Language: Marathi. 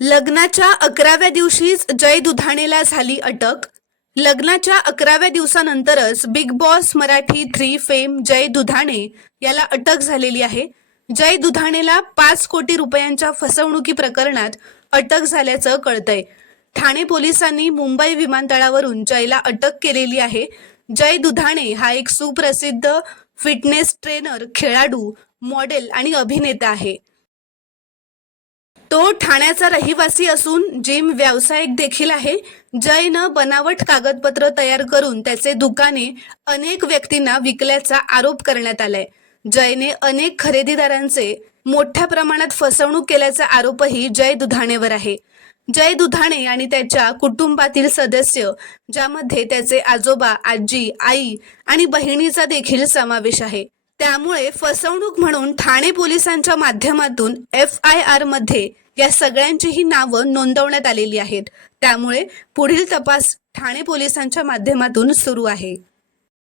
लग्नाच्या 11व्या दिवशीच जय दुधाणेला झाली अटक. लग्नाच्या 11व्या दिवसानंतरच बिग बॉस मराठी 3 फेम जय दुधाणे याला अटक झालेली आहे. जय दुधाणेला 5 कोटी रुपयांच्या फसवणुकी प्रकरणात अटक झाल्याचं कळतंय. ठाणे पोलिसांनी मुंबई विमानतळावरून जयला अटक केलेली आहे. जय दुधाणे हा एक सुप्रसिद्ध फिटनेस ट्रेनर, खेळाडू, मॉडेल आणि अभिनेता आहे. तो ठाण्याचा रहिवासी असून जिम व्यावसायिक देखील आहे. जयनं बनावट कागदपत्र तयार करून त्याचे दुकाने अनेक व्यक्तींना विकल्याचा आरोप करण्यात आलाय. जयने अनेक खरेदीदारांचे मोठ्या प्रमाणात फसवणूक केल्याचा आरोपही जय दुधाणेवर आहे. जय दुधाणे आणि त्याच्या कुटुंबातील सदस्य, ज्यामध्ये त्याचे आजोबा, आजी, आई आणि बहिणीचा देखील समावेश आहे. त्यामुळे फसवणूक म्हणून ठाणे पोलिसांच्या माध्यमातून FIR मध्ये या सगळ्यांचीही नावं नोंदवण्यात आलेली आहेत. त्यामुळे पुढील तपास ठाणे पोलिसांच्या माध्यमातून सुरू आहे.